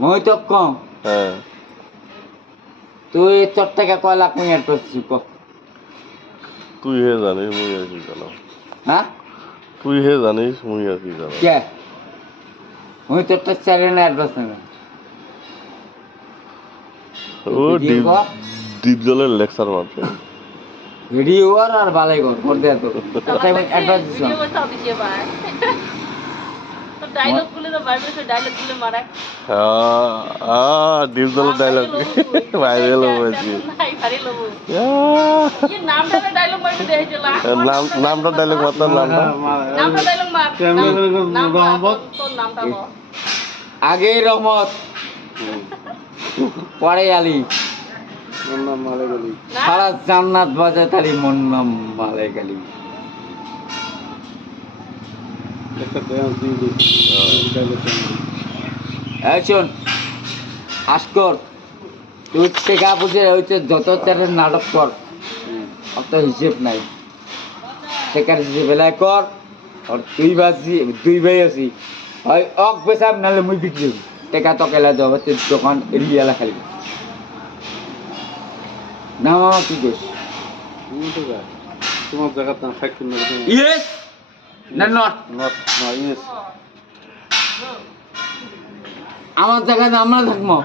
মই তো কম হ্যাঁ তুই তোর থেকে কয় লাখ মুই অ্যাড করছিস ক তুই হে জানিস মুই আর কি জানো হ্যাঁ তুই হে জানিস মুই আর কি জানো কে মুই তোর তো চ্যানেল অ্যাড করছি না ও ডিপ জলের লেকচার মারছে ভিডিও কর আর বালাই কর কর দে তো তাই অ্যাডভান্স দিছ ভিডিও বানাও দিছে ভাই তো ডায়লগ গুলো তো ভাই বলে ডায়লগ গুলো মারা ডিপ জলের ডায়লগ ভাইরাল হয়েছে নাই ভারী লোক ये नामটা ডায়লগ মারতে দেইছিলা নামটা ডায়লগ মারতাম নামটা ডায়লগ মার রহমত তোর নামটা বল আগে রহমত পরে আলী সারা জান্নাত বাজায় তারি মন নাম মালাই গালি শোন আসকর তুই টেকা বুঝে হচ্ছে যত চ্যানেল নাটক কর অত হিসেব নাই টেকার হিসেবে বেলায় কর আর দুই ভাই আছি হয় অক বেসাব নাহলে মুই বিক্রি টেকা তকেলা দেব দোকান এড়িয়ে এলা খালি না মামা কি কইস তোমার জায়গা না থাকতে না ইয়েস না নট নট না ইয়েস আমার জায়গায় আমরা থাকবো